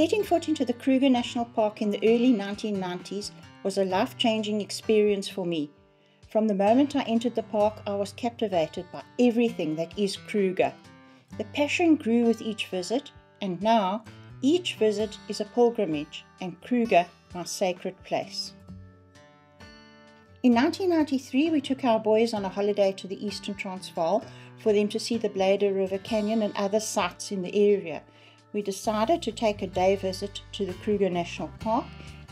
Setting foot into the Kruger National Park in the early 1990s was a life-changing experience for me. From the moment I entered the park, I was captivated by everything that is Kruger. The passion grew with each visit, and now each visit is a pilgrimage, and Kruger my sacred place. In 1993, we took our boys on a holiday to the Eastern Transvaal for them to see the Blyde River Canyon and other sites in the area. We decided to take a day visit to the Kruger National Park,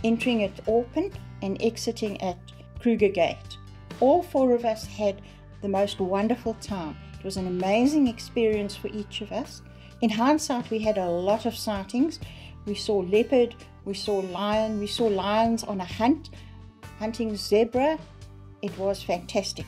entering at Orpen and exiting at Kruger Gate. All four of us had the most wonderful time. It was an amazing experience for each of us. In hindsight, we had a lot of sightings. We saw leopard, we saw lion, we saw lions on a hunt, hunting zebra. It was fantastic.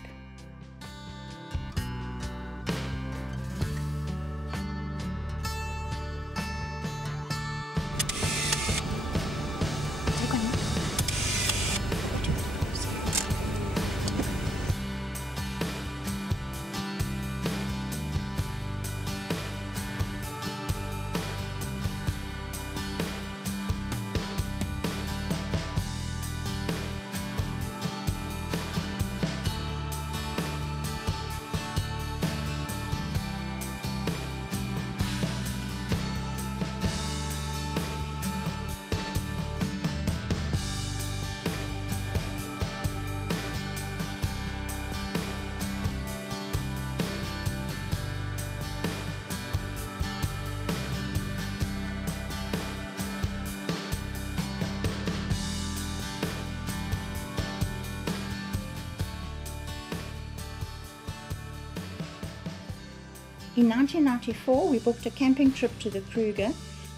In 1994, we booked a camping trip to the Kruger.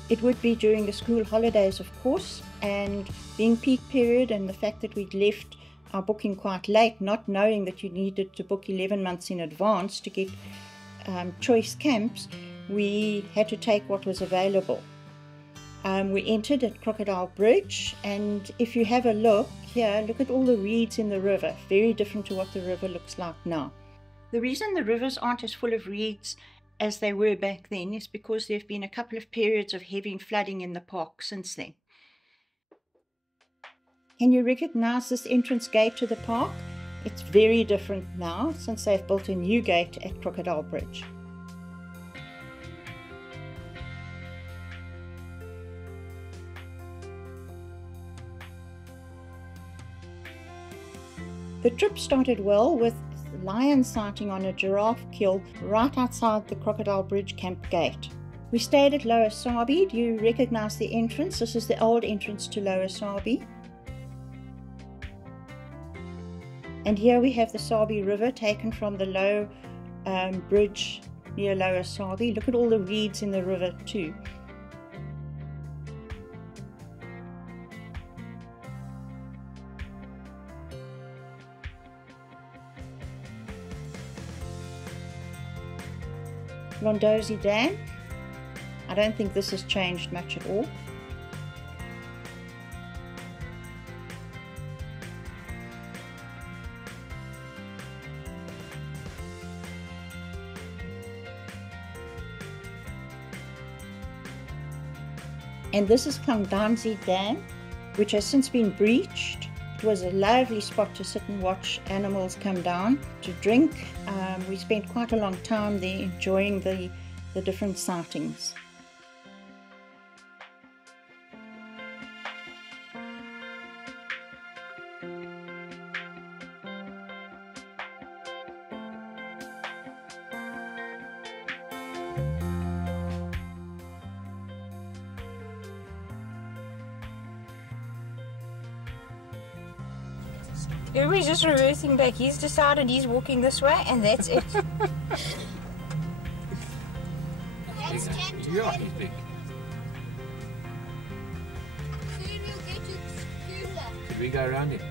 It would be during the school holidays, of course, and being peak period and the fact that we'd left our booking quite late, not knowing that you needed to book 11 months in advance to get choice camps, we had to take what was available. We entered at Crocodile Bridge, and if you have a look here, look at all the reeds in the river, very different to what the river looks like now. The reason the rivers aren't as full of reeds as they were back then is because there have been a couple of periods of heavy flooding in the park since then. Can you recognize this entrance gate to the park? It's very different now since they've built a new gate at Crocodile Bridge. The trip started well with lion sighting on a giraffe kill right outside the Crocodile Bridge camp gate. We stayed at Lower Sabie. Do you recognize the entrance? This is the old entrance to Lower Sabie. And here we have the Sabie River taken from the low bridge near Lower Sabie. Look at all the reeds in the river too. Nhlanganzwani Dam. I don't think this has changed much at all. And this is Nhlanganzwani Dam, which has since been breached. It was a lovely spot to sit and watch animals come down to drink. We spent quite a long time there enjoying the different sightings. Everybody's just reversing back. He's decided he's walking this way, and that's it. That's gentle. Yeah, you think. Soon we'll get to Skukuza. Should we go around it?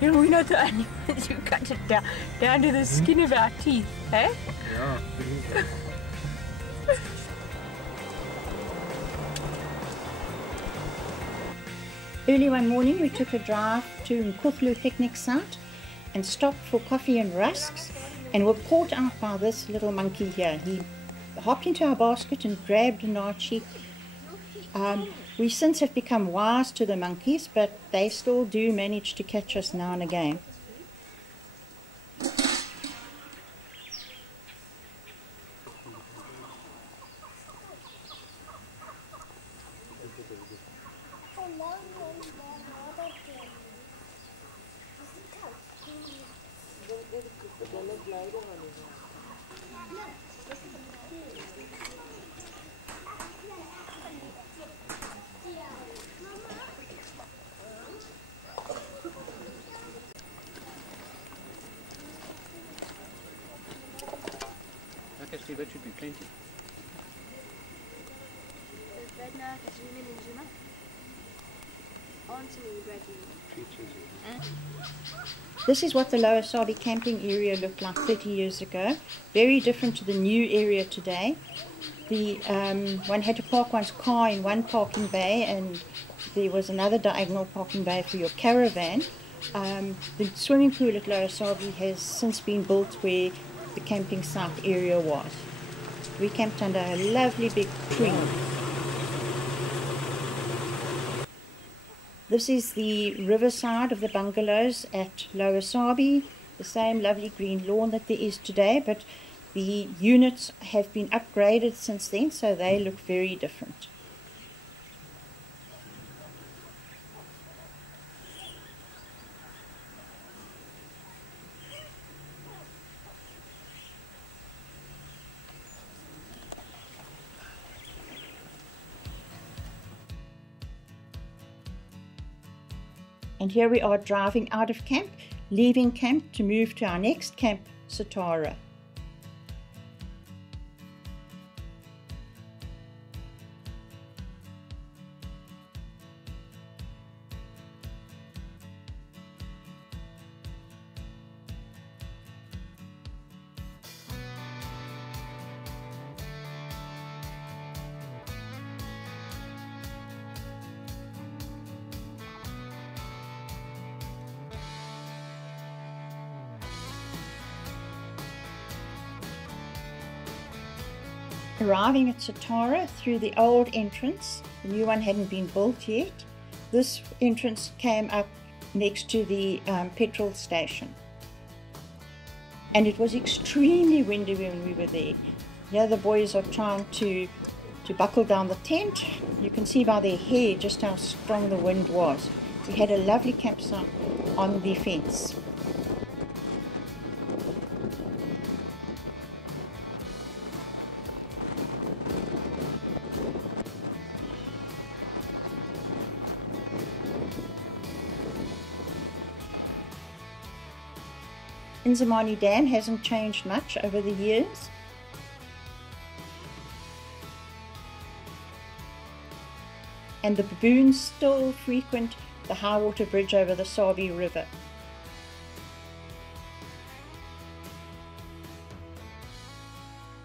You know, we're not the only ones who cut it down to the skin of our teeth, eh? Yeah. Early one morning we took a drive to Nkuhlu picnic site, and stopped for coffee and rusks, and were caught out by this little monkey here. He hopped into our basket and grabbed Nachi. We since have become wise to the monkeys, but they still do manage to catch us now and again. Okay, that should be plenty. Right now, it's zooming and zoom up. Onto me, gradually. This is what the Lower Sabie camping area looked like 30 years ago. Very different to the new area today. One had to park one's car in one parking bay, and there was another diagonal parking bay for your caravan. The swimming pool at Lower Sabie has since been built where the camping site area was. We camped under a lovely big tree. This is the riverside of the bungalows at Lower Sabie, the same lovely green lawn that there is today, but the units have been upgraded since then, so they look very different. And here we are driving out of camp, leaving camp to move to our next camp, Satara. Arriving at Satara through the old entrance, the new one hadn't been built yet. This entrance came up next to the petrol station. And it was extremely windy when we were there. Here the boys are trying to buckle down the tent. You can see by their hair just how strong the wind was. We had a lovely campsite on the fence. Nhlanganzwani Dam hasn't changed much over the years. And the baboons still frequent the high water bridge over the Sabie River.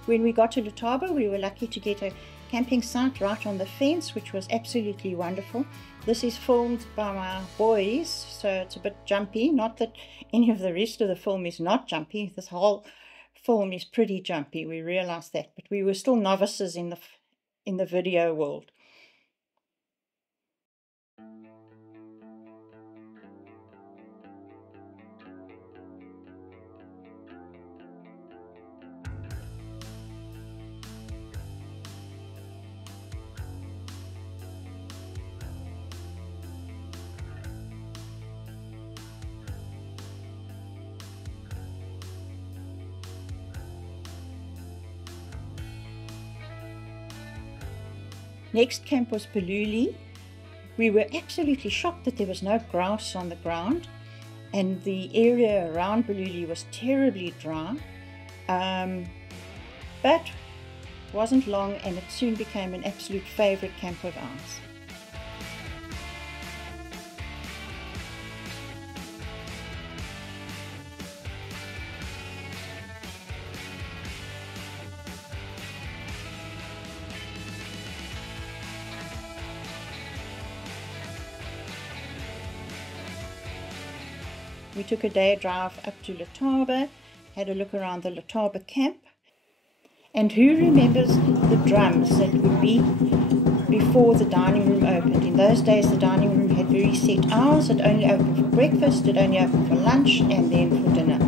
When we got to Letaba, we were lucky to get a camping site right on the fence, which was absolutely wonderful. This is filmed by my boys, so it's a bit jumpy. Not that any of the rest of the film is not jumpy. This whole film is pretty jumpy. We realized that, but we were still novices in the video world. Next camp was Balule. We were absolutely shocked that there was no grass on the ground, and the area around Balule was terribly dry, but wasn't long, and it soon became an absolute favourite camp of ours. We took a day drive up to Letaba, had a look around the Letaba camp. And who remembers the drums that would beat before the dining room opened? In those days the dining room had very set hours. It only opened for breakfast, it only opened for lunch and then for dinner.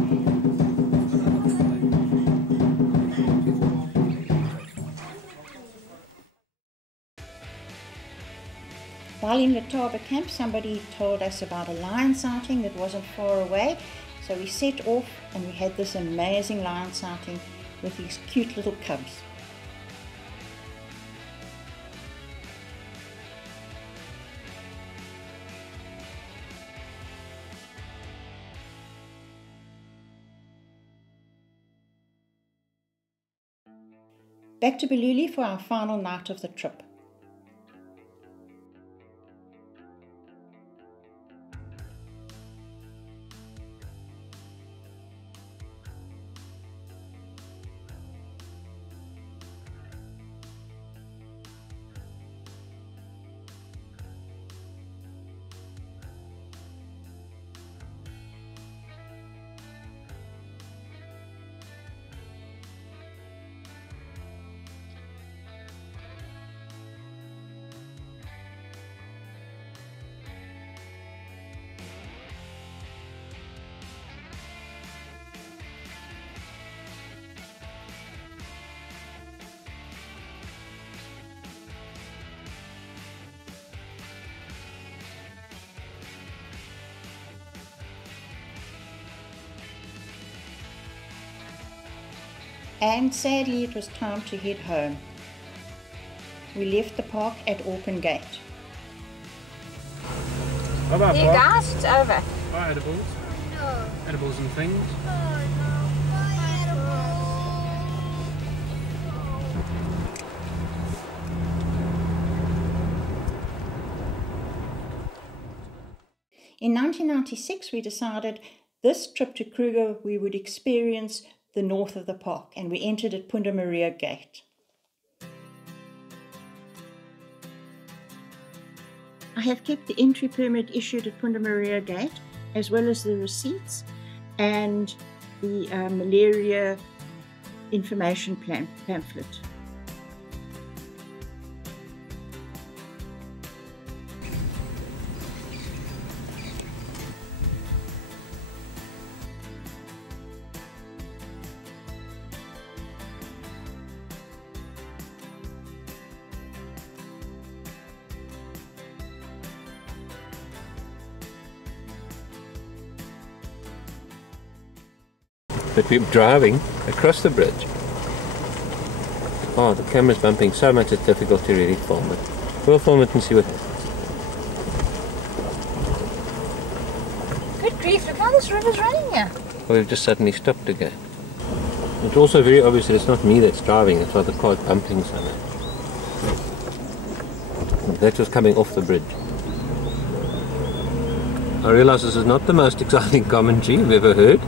While in Letaba camp, somebody told us about a lion sighting that wasn't far away. So we set off and we had this amazing lion sighting with these cute little cubs. Back to Balule for our final night of the trip. And sadly it was time to head home. We left the park at Orpen Gate. Bye bye, Here guys, it's over. Bye, edibles. No. Edibles and things. Oh no. In 1996 we decided this trip to Kruger we would experience the north of the park, and we entered at Punda Gate. I have kept the entry permit issued at Punda Gate, as well as the receipts and the malaria information pamphlet. But we're driving across the bridge. Oh, the camera's bumping so much it's difficult to really film it. We'll film it and see what happens. Good grief, look how this river's running here. Well, we've just suddenly stopped again. It's also very obvious that it's not me that's driving, that's why the car's bumping so much. That was coming off the bridge. I realise this is not the most exciting commentary you've ever heard.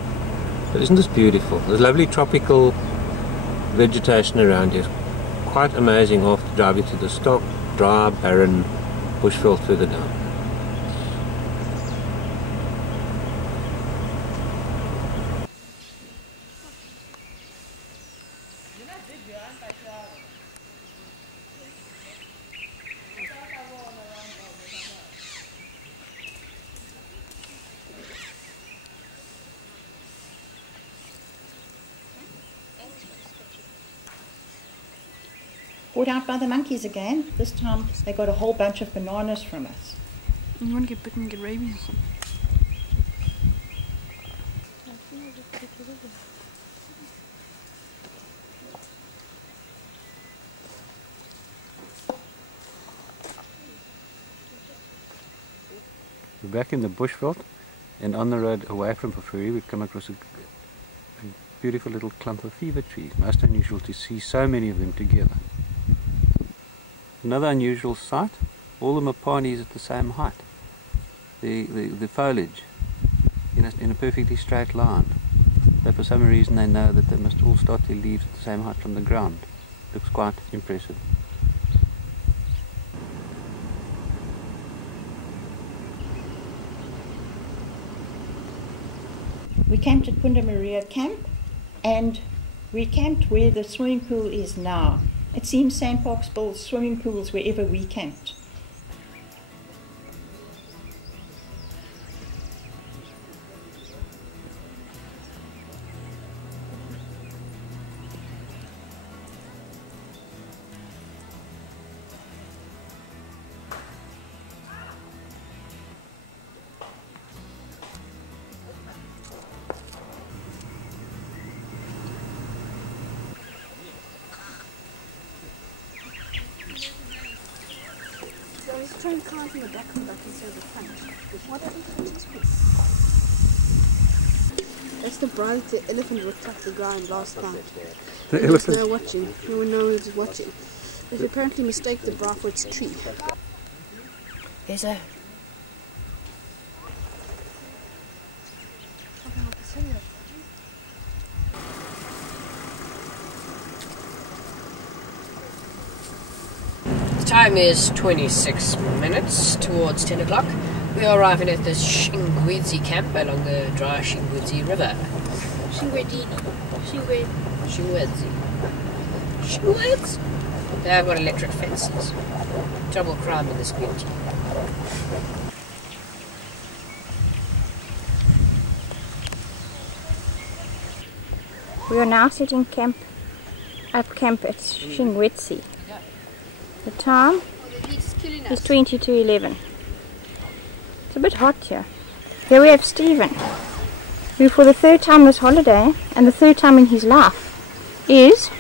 But isn't this beautiful? There's lovely tropical vegetation around here. It's quite amazing after driving to the stock, dry, barren bushveld further down. Brought out by the monkeys again. This time they got a whole bunch of bananas from us. You want to get bitten and get rabies or something? We're back in the bushveld, and on the road away from Pafuri we've come across a beautiful little clump of fever trees. Most unusual to see so many of them together. Another unusual sight, all the mapani is at the same height. The foliage in a perfectly straight line. So for some reason they know that they must all start their leaves at the same height from the ground. Looks quite impressive. We camped at Punda camp, and we camped where the swimming pool is now. It seems sandparks build swimming pools wherever we camped. I was trying to climb from the back of the instead of the front. What That's the branch the elephant ripped up the ground last night. The There was elephant? no watching. No one knows watching. They've apparently mistaken the bra for its tree. There's a... The time is 26 minutes towards 10 o'clock. We are arriving at the Shingwedzi camp along the dry Shingwedzi river. Shingwedzi. Shingwedzi. They have got electric fences. Double crime in this community. We are now setting camp at Shingwedzi. The time is 20 to 11. It's a bit hot here. Here we have Stephen, who for the third time this holiday, and the third time in his life, is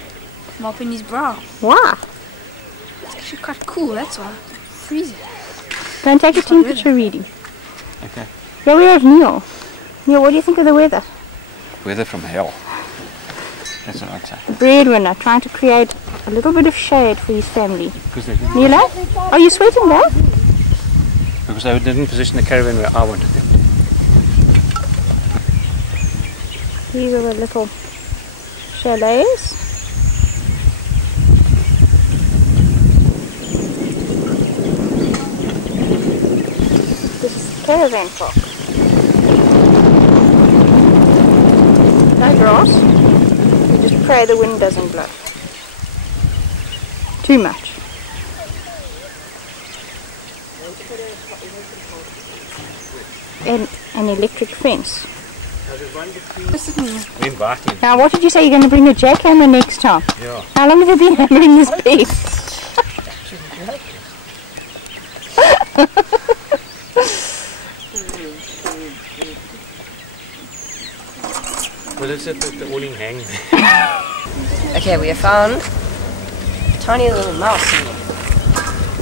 Mopping his brow. why? It's actually quite cool, that's why. Freezing. Go and take a temperature reading. Okay. Here we have Neil. Neil, what do you think of the weather? Weather from hell. That's what I'd say. The breadwinner trying to create a little bit of shade for his family. Because they didn't, Neil, are you sweating there? because they didn't position the caravan where I wanted them. These are the little chalets. This is the caravan park. No grass. You just pray the wind doesn't blow too much. And an electric fence. We invite him. Now, what did you say? You're going to bring a jackhammer next time? Yeah. How long have you been hammering this peg? Well, it's at the awning hang. Okay, we have found a tiny little mouse in here.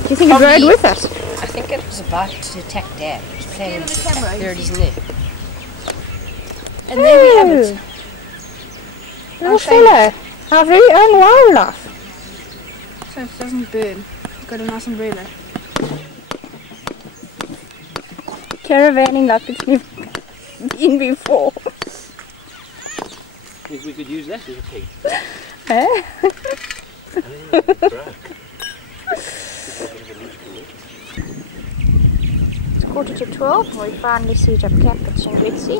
Do you think it rode with us? I think it was about to attack Dad. It was playing with the camera. There it is in there. And there we have it. Little fellow. Our very own wildlife. So it doesn't burn. Got a nice umbrella. Caravanning like it's never been before. We could use that as a peg. Huh? It's 11:45 and we finally set up camp at Shingwedzi.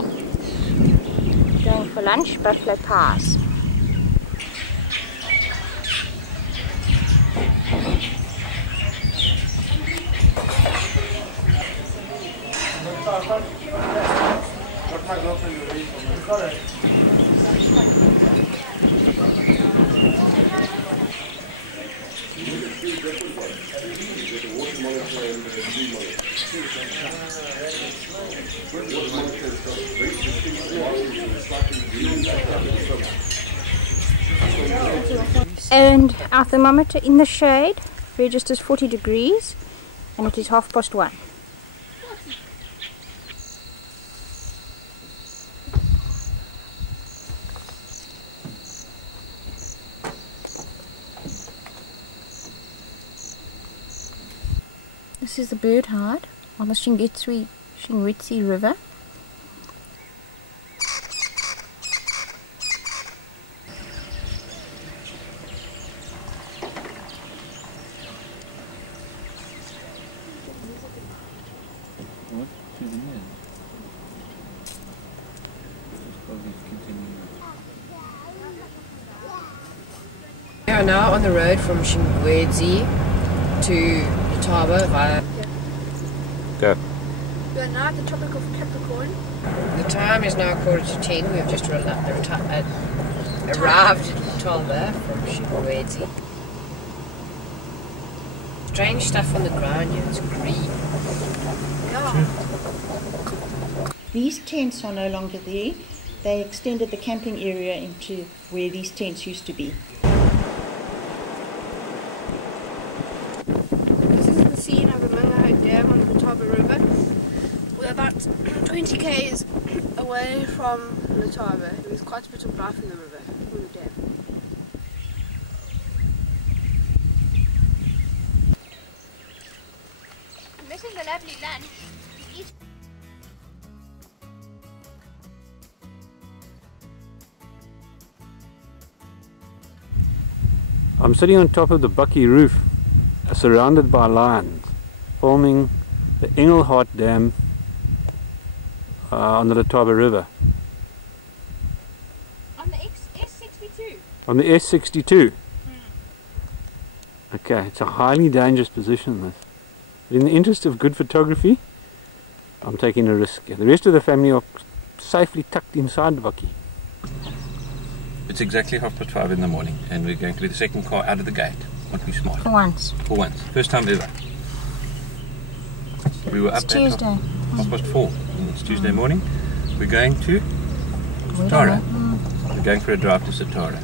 Going for lunch, buffalo pies. And our thermometer in the shade registers 40 degrees and it is 1:30. This is the bird hide on the Shingwedzi River. are now on the road from Shingwedzi to Letaba via... Go. We are now at the Tropic of Capricorn. The time is now 10:15. We have just arrived at Letaba from Shingwedzi. Strange stuff on the ground here, it's green. Yeah. These tents are no longer there. They extended the camping area into where these tents used to be. This is the scene of the Mingerhout Dam on the Letaba River. We're about 20 k's away from Letaba. There's quite a bit of life in the river, in the dam. This is a lovely lunch. I'm sitting on top of the Bucky roof, surrounded by lions, filming the Engelhard Dam on the Letaba River. On the S62? On the S62. Okay, it's a highly dangerous position, this. But in the interest of good photography, I'm taking a risk. The rest of the family are safely tucked inside the Bucky. It's exactly 5:30 in the morning, and we're going to be the second car out of the gate. Won't be smart. For once. For once. First time ever. We were up at Tuesday. 4:30. It's Tuesday morning. We're going to Satara. We're going for a drive to Satara.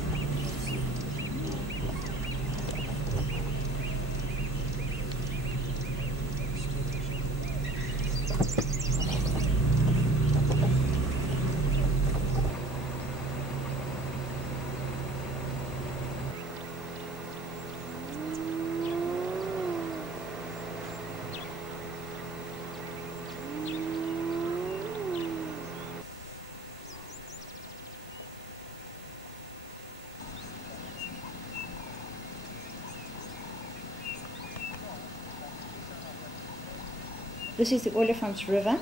This is the Olifants River,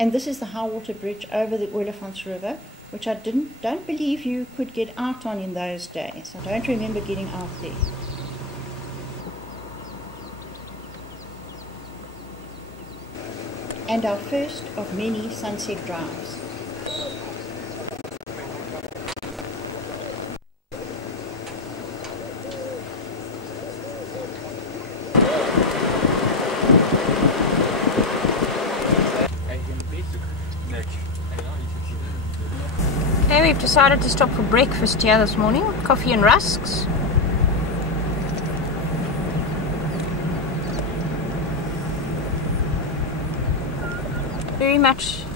and this is the high water bridge over the Olifants River, which I don't believe you could get out on in those days. I don't remember getting out there. And our first of many sunset drives. Okay, we've decided to stop for breakfast here this morning. Coffee and rusks.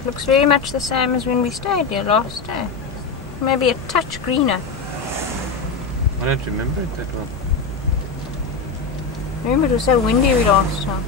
Looks very much the same as when we stayed here last day. Maybe a touch greener. I don't remember it that well. Remember it was so windy last time.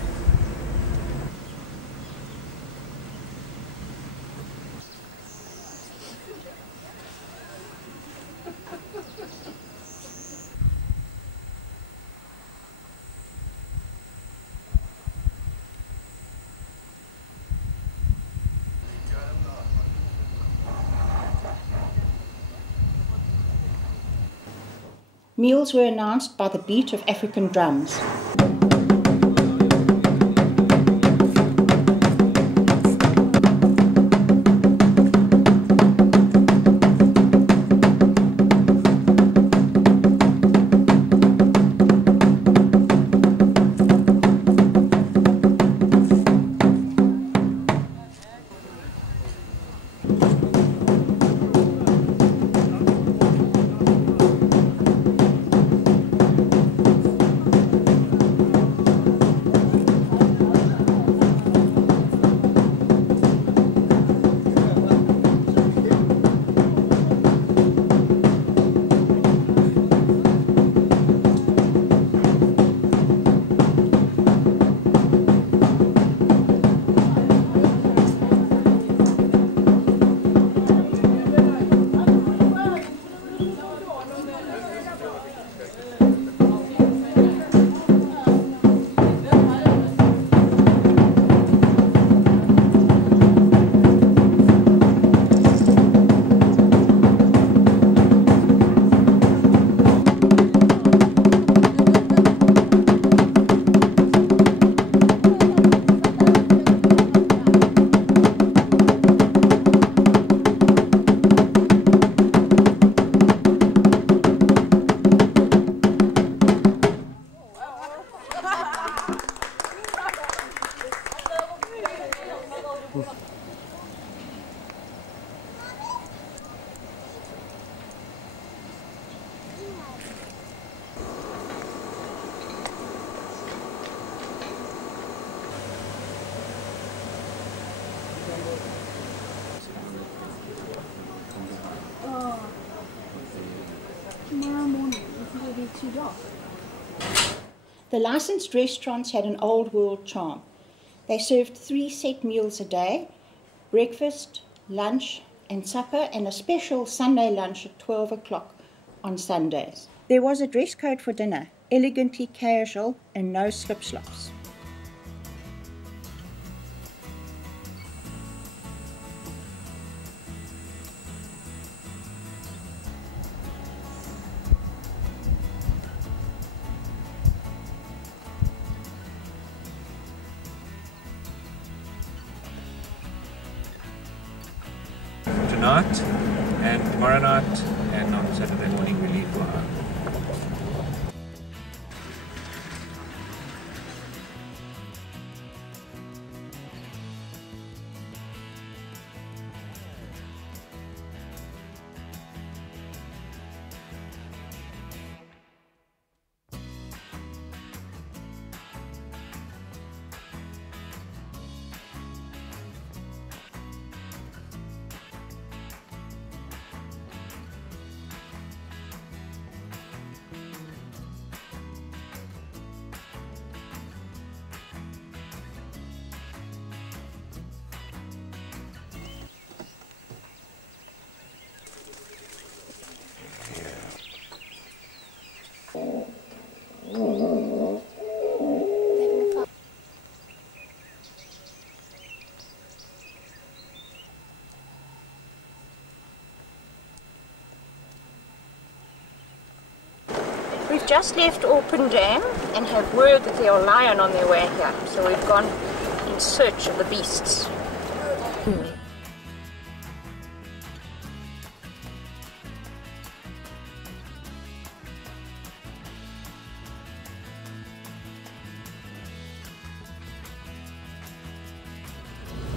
Meals were announced by the beat of African drums. The licensed restaurants had an old world charm. They served 3 set meals a day, breakfast, lunch and supper, and a special Sunday lunch at 12 o'clock on Sundays. There was a dress code for dinner, elegantly casual and no slip-slops. Tonight and tomorrow night and on Saturday morning we leave for home. We've just left Orpen Dam and have word that there are lions on their way here, so we've gone in search of the beasts.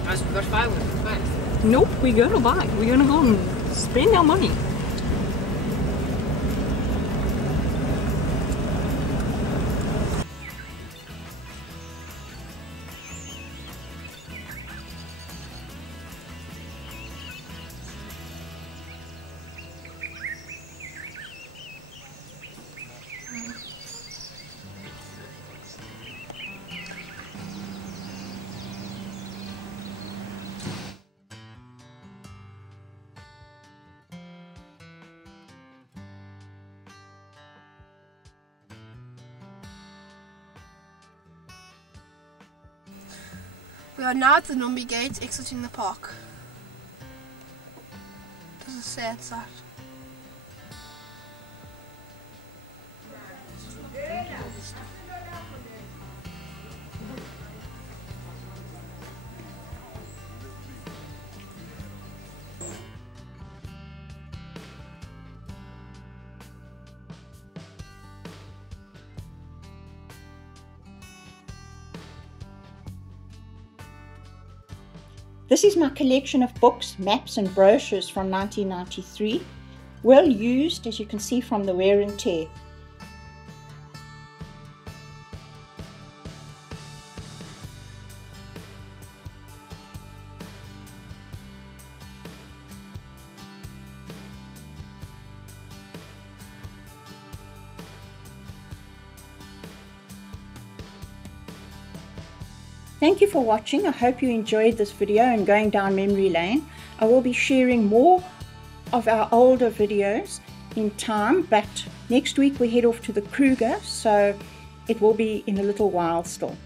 We've got firewood. Nope, we're gonna buy. We're gonna go and spend our money. We are now at the Numbi Gate, exiting the park. This is a sad sight. This is my collection of books, maps and brochures from 1993, well used as you can see from the wear and tear. Thank you for watching. I hope you enjoyed this video and going down memory lane. I will be sharing more of our older videos in time, but next week we head off to the Kruger, so it will be in a little while still.